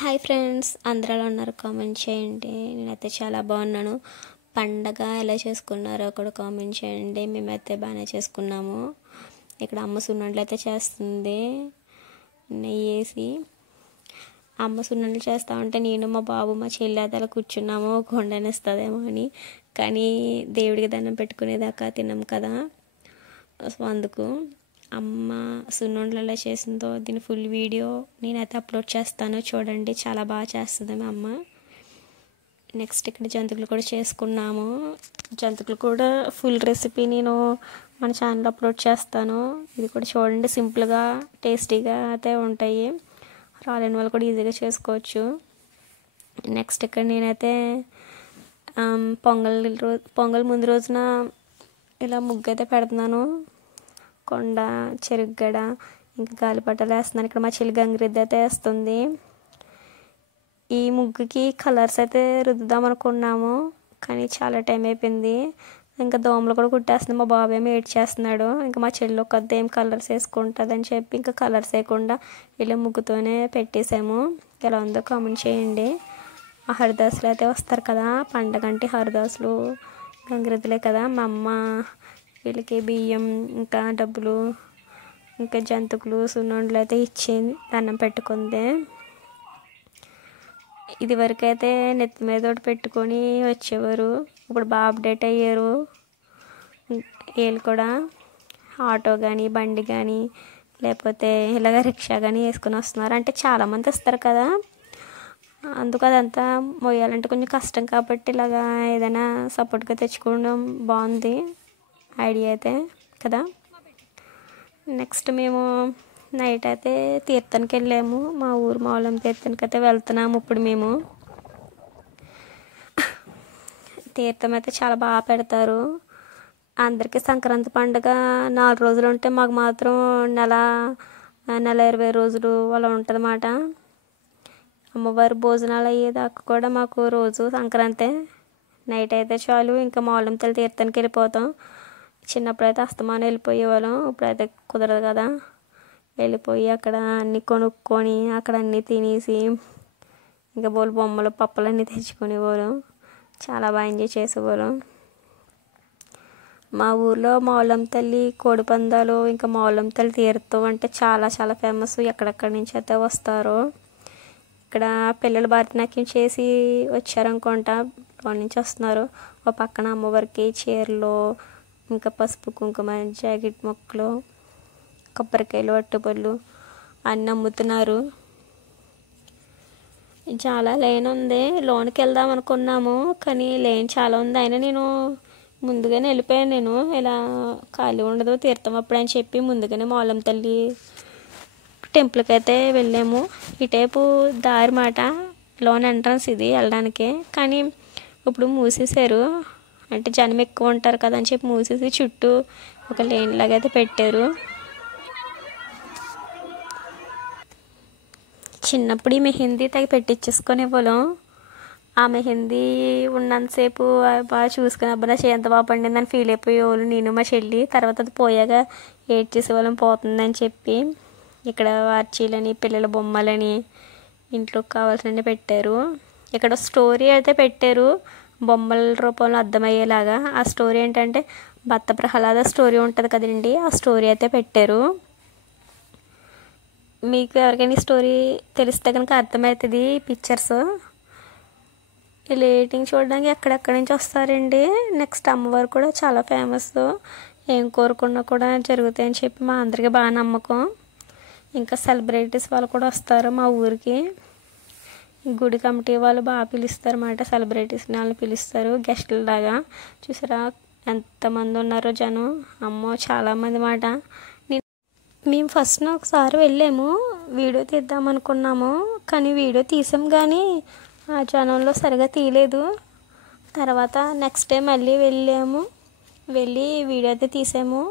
Hi friends, అందరూ ఎలా ఉన్నారు? కామెంట్ చేయండి. నేనైతే చాలా బాగున్నాను. పండగ ఎలా చేసుకున్నారో కూడా కామెంట్ చేయండి. మేమైతే బాగానే చేసుకున్నాము. ఇక్కడ అమ్మ సున్నుండలు అయితే చేస్తుంది, నెయ్యి వేసి. అమ్మ సున్నుండలు చేస్తూ ఉంటే నేను మా బాబు మా చెల్లి అయితే అలా కూర్చున్నాము, కొండనిస్తుందేమో అని. కానీ దేవుడికి దండం పెట్టుకునేదాకా తిన్నాం కదా, సో అందుకు అమ్మ సున్నుండలు ఎలా చేసిందో దీని ఫుల్ వీడియో నేనైతే అప్లోడ్ చేస్తాను, చూడండి. చాలా బాగా చేస్తుంది మా అమ్మ. నెక్స్ట్ ఇక్కడ జంతికలు కూడా చేసుకున్నాము. జంతికలు కూడా ఫుల్ రెసిపీ నేను మన ఛానల్లో అప్లోడ్ చేస్తాను. ఇది కూడా చూడండి, సింపుల్గా టేస్టీగా అయితే ఉంటాయి. రాలేని వాళ్ళు కూడా ఈజీగా చేసుకోవచ్చు. నెక్స్ట్ ఇక్కడ నేనైతే పొంగల్ ముందు రోజున ఇలా ముగ్గు అయితే పెడుతున్నాను. కొండ, చెరుగ్గడ, ఇంకా గాలిపటాలు వేస్తున్నాను. ఇక్కడ మా చెల్లి గంగిరెద్దు అయితే వేస్తుంది. ఈ ముగ్గుకి కలర్స్ అయితే రుద్దుదాం అనుకున్నాము, కానీ చాలా టైం అయిపోయింది. ఇంకా దోమలు కూడా కుట్టేస్తుంది. మా బాబు ఏమో ఏడ్ చేస్తున్నాడు. ఇంకా మా చెల్లి ఒక్కదే ఏం కలర్స్ వేసుకుంటుంది అని చెప్పి ఇంకా కలర్స్ వేయకుండా ఇలా ముగ్గుతోనే పెట్టేసాము. ఎలా ఉందో కామెంట్ చేయండి. ఆ హరిదాసులు అయితే వస్తారు కదా పండగంటే, హరిదాసులు గంగిరెద్దులే కదా. మా అమ్మ వీళ్ళకి బియ్యం, ఇంకా డబ్బులు, ఇంకా జంతుకులు, సున్నుండలు అయితే ఇచ్చి దండం పెట్టుకుంది. ఇది వరకు అయితే నెత్తి మీద ఒకటి పెట్టుకొని వచ్చేవారు, ఇప్పుడు బాగా అప్డేట్ అయ్యారు. వీళ్ళు కూడా ఆటో కానీ, బండి కానీ, లేకపోతే ఇలాగ రిక్షా కానీ వేసుకొని వస్తున్నారు. అంటే చాలామంది వస్తారు కదా, అందుకు అదంతా మోయాలంటే కొంచెం కష్టం కాబట్టి ఇలాగా ఏదైనా సపోర్ట్గా తెచ్చుకోవడం బాగుంది ఐడియా అయితే కదా. నెక్స్ట్ మేము నైట్ అయితే తీర్థానికి వెళ్ళాము. మా ఊరు మావులం తీర్థానికి అయితే వెళ్తున్నాము. ఇప్పుడు మేము తీర్థం అయితే చాలా బాగా పెడతారు. అందరికీ సంక్రాంతి పండుగ 4 రోజులు ఉంటే మాకు మాత్రం నెల 20 రోజులు అలా ఉంటుందన్నమాట. అమ్మవారి భోజనాలు అయ్యేదాకా కూడా మాకు రోజు సంక్రాంతి. నైట్ అయితే చాలు ఇంకా మావులం తల్లి తీర్థానికి వెళ్ళిపోతాం. చిన్నప్పుడైతే అస్తమానం వెళ్ళిపోయేవాళ్ళం, ఇప్పుడైతే కుదరదు కదా. వెళ్ళిపోయి అక్కడ అన్నీ కొనుక్కొని అక్కడ అన్నీ తినేసి ఇంకా బొమ్మలు పప్పులన్నీ తెచ్చుకునేవాళ్ళం. చాలా బాగా ఎంజాయ్ చేసేవాళ్ళం. మా ఊర్లో మావులం తల్లి కోడిపందాలు, ఇంకా మావులం తల్లి తీర్థం అంటే చాలా చాలా ఫేమస్. ఎక్కడెక్కడి నుంచి అయితే వస్తారో. ఇక్కడ పిల్లలు భరతనాట్యం చేసి వచ్చారనుకుంటా, లోన్ నుంచి వస్తున్నారు. ఒక పక్కన అమ్మవారికి చీరలు, ఇంకా పసుపు కుంకుమ, జాకెట్ మొక్కలు, కొబ్బరికాయలు, అట్టుపళ్ళు అన్నీ అమ్ముతున్నారు. చాలా లైన్ ఉంది. లోనికి వెళ్దాం అనుకున్నాము, కానీ లైన్ చాలా ఉంది. అయినా నేను ముందుగానే వెళ్ళిపోయాను. నేను ఇలా ఖాళీ ఉండదు తీర్థం అప్పుడు అని చెప్పి ముందుగానే మావులం తల్లి టెంపుల్కి అయితే వెళ్ళాము. ఇటేపు దారి మాట, లోన్ ఎంట్రన్స్ ఇది వెళ్ళడానికి. కానీ ఇప్పుడు మూసేశారు, అంటే జనం ఎక్కువ ఉంటారు కదా అని చెప్పి మూసేసి చుట్టూ ఒక లేన్ లాగా అయితే పెట్టారు. చిన్నప్పుడు ఈ మెహందీ తగి పెట్టించేసుకునే వాళ్ళం. ఆ మెహందీ ఉన్నంతసేపు బాగా చూసుకుని అబ్బా ఎంత బాగా పండిందని ఫీల్ అయిపోయేవాళ్ళు నేను మా చెల్లి. తర్వాత అది పోయాక ఏడ్ చేసేవాళ్ళం పోతుందని చెప్పి. ఇక్కడ వార్చీలని, పిల్లల బొమ్మలని, ఇంట్లో కావాల్సినవి పెట్టారు. ఇక్కడ స్టోరీ అయితే పెట్టారు బొమ్మల రూపంలో అర్థమయ్యేలాగా. ఆ స్టోరీ ఏంటంటే భక్త ప్రహ్లాద స్టోరీ ఉంటుంది కదండి, ఆ స్టోరీ అయితే పెట్టారు. మీకు ఎవరికైనా స్టోరీ తెలిస్తే కనుక అర్థమవుతుంది. పిక్చర్స్ లైటింగ్ చూడడానికి ఎక్కడెక్కడి నుంచి వస్తారండి. నెక్స్ట్ అమ్మవారు కూడా చాలా ఫేమస్, ఏం కోరుకున్నా కూడా జరుగుతాయని చెప్పి మా అందరికీ బాగా నమ్మకం. ఇంకా సెలబ్రిటీస్ వాళ్ళు కూడా వస్తారు మా ఊరికి. గుడి కమిటీ వాళ్ళు బాగా పిలుస్తారు అన్నమాట, సెలబ్రిటీస్ని వాళ్ళని పిలుస్తారు గెస్టుల లాగా. చూసారా ఎంతమంది ఉన్నారో జనం, అమ్మో చాలామంది మాట. మేము ఫస్ట్ ఒకసారి వెళ్ళాము, వీడియో తీద్దాం అనుకున్నాము, కానీ వీడియో తీసాం కానీ ఆ జనంలో సరిగా తీయలేదు. తర్వాత నెక్స్ట్ టైం మళ్ళీ వెళ్ళి వీడియో అయితే తీసాము.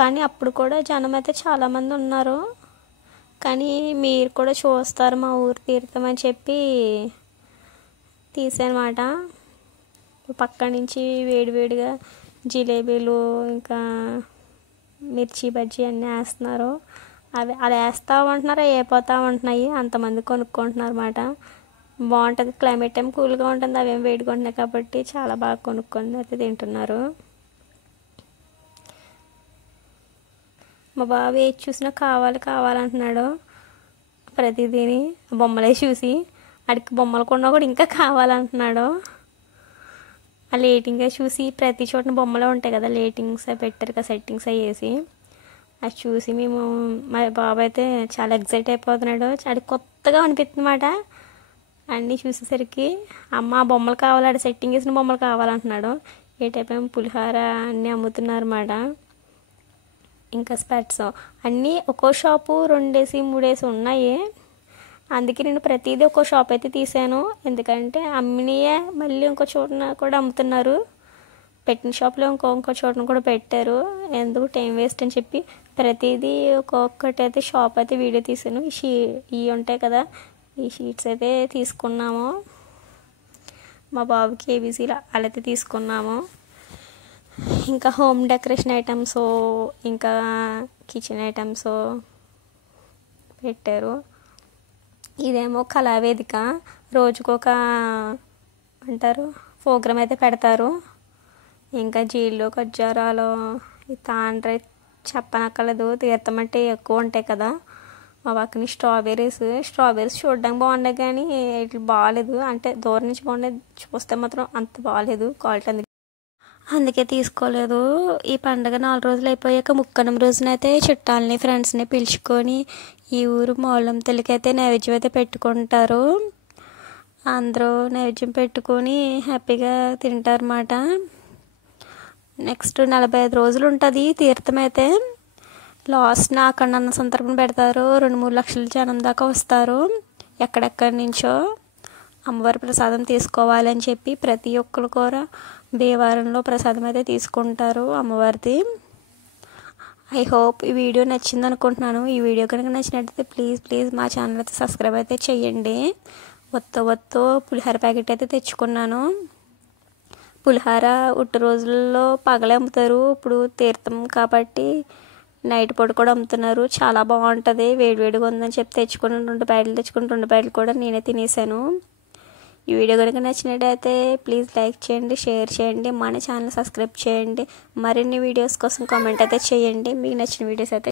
కానీ అప్పుడు కూడా జనం అయితే చాలామంది ఉన్నారు. కానీ మీరు కూడా చూస్తారు మా ఊరు తీర్థం అని చెప్పి తీసానమాట. పక్క నుంచి వేడివేడిగా జిలేబీలు, ఇంకా మిర్చి బజ్జీ అన్నీ వేస్తున్నారు. అవి అలా వేస్తూ ఉంటున్నారు, అయిపోతూ ఉంటున్నాయి. అంతమంది కొనుక్కుంటున్నారు అన్నమాట. బాగుంటుంది, క్లైమేట్ టైం కూల్గా ఉంటుంది, అవేం వేడిగా ఉంటున్నాయి కాబట్టి చాలా బాగా కొనుక్కొని అయితే తింటున్నారు. మా బాబు ఏది చూసినా కావాలి కావాలంటున్నాడు. ప్రతిదీని బొమ్మలే చూసి అడికి బొమ్మలు కొన్నా కూడా ఇంకా కావాలంటున్నాడు. ఆ లైటింగ్ చూసి ప్రతి చోటన బొమ్మలు ఉంటాయి కదా, లైటింగ్స్ అవి పెట్టారు కదా, సెట్టింగ్స్ అవి వేసి అది చూసి మేము మా బాబు అయితే చాలా ఎగ్జైట్ అయిపోతున్నాడు. అది కొత్తగా అనిపిస్తుందన్నమాట. అన్నీ చూసేసరికి అమ్మ బొమ్మలు కావాలి, ఆడ సెట్టింగ్ వేసిన బొమ్మలు కావాలంటున్నాడు. ఏ టైప్ ఏమో పులిహార అన్నీ అమ్ముతున్నారు అన్నమాట. ఇంకా స్పెట్స్ అన్నీ ఒక్కో షాపు 2 3 ఉన్నాయి. అందుకే నేను ప్రతిదీ ఒక్కో షాప్ అయితే తీసాను. ఎందుకంటే అమ్మినయే మళ్ళీ ఇంకో చోటన కూడా అమ్ముతున్నారు. పెట్టిన షాప్లో ఇంకో చోటన కూడా పెట్టారు. ఎందుకు టైం వేస్ట్ అని చెప్పి ప్రతిదీ ఒక్కొక్కటి అయితే షాప్ అయితే వీడియో తీసాను. ఇవి ఉంటాయి కదా, ఈ షీట్స్ అయితే తీసుకున్నాము. మా బాబుకి ఏబీసీలు అలా అయితే తీసుకున్నాము. ఇంకా హోమ్ డెకరేషన్ ఐటమ్స్, ఇంకా కిచెన్ ఐటమ్స్ పెట్టారు. ఇదేమో కళావేదిక, రోజుకొక అంటారు ప్రోగ్రామ్ అయితే పెడతారు. ఇంకా జీళ్ళు ఖర్జూరాలు తాండ్ర చెప్పనక్కర్లేదు, తీర్థం అంటే ఎక్కువ ఉంటాయి కదా. మా పక్కన స్ట్రాబెర్రీస్ చూడడానికి బాగున్నాయి కానీ ఇట్లా బాగాలేదు, అంటే దూరం నుంచి బాగున్నాయి, చూస్తే మాత్రం అంత బాగాలేదు క్వాలిటీ. అందుకే తీసుకోలేదు. ఈ పండగ 4 రోజులు అయిపోయాక ముక్కనం రోజునైతే చుట్టాలని ఫ్రెండ్స్ని పిలుచుకొని ఈ ఊరు మౌలం తల్లికైతే నైవేద్యం అయితే పెట్టుకుంటారు. అందరూ నైవేద్యం పెట్టుకొని హ్యాపీగా తింటారన్నమాట. నెక్స్ట్ 45 రోజులు ఉంటుంది తీర్థం అయితే. లాస్ట్న అక్కడ అన్న సంతర్పణ పెడతారు. 2-3 లక్షల జనం దాకా వస్తారు ఎక్కడెక్కడి నుంచో. అమ్మవారి ప్రసాదం తీసుకోవాలని చెప్పి ప్రతి ఒక్కరు కూడా దేవాలయంలో ప్రసాదం అయితే తీసుకుంటారు అమ్మవారిది. ఐ హోప్ ఈ వీడియో నచ్చింది అనుకుంటున్నాను. ఈ వీడియో కనుక నచ్చినట్టయితే ప్లీజ్ మా ఛానల్ అయితే సబ్స్క్రైబ్ అయితే చేయండి. వత్తో పులిహోర ప్యాకెట్ అయితే తెచ్చుకున్నాను. పులిహోర ఉట్టి రోజుల్లో పగలే అమ్ముతారు, ఇప్పుడు తీర్థం కాబట్టి నైట్ పూట కూడా అమ్ముతున్నారు. చాలా బాగుంటుంది, వేడివేడిగా ఉందని చెప్పి తెచ్చుకుని 2 ప్యాకెట్లు తెచ్చుకుని 2 ప్యాకెట్లు కూడా నేనే తినేసాను. ఈ వీడియో కనుక నచ్చినట్టయితే ప్లీజ్ లైక్ చేయండి, షేర్ చేయండి, మన ఛానల్ సబ్స్క్రైబ్ చేయండి. మరిన్ని వీడియోస్ కోసం కామెంట్ అయితే చేయండి. మీకు నచ్చిన వీడియోస్ అయితే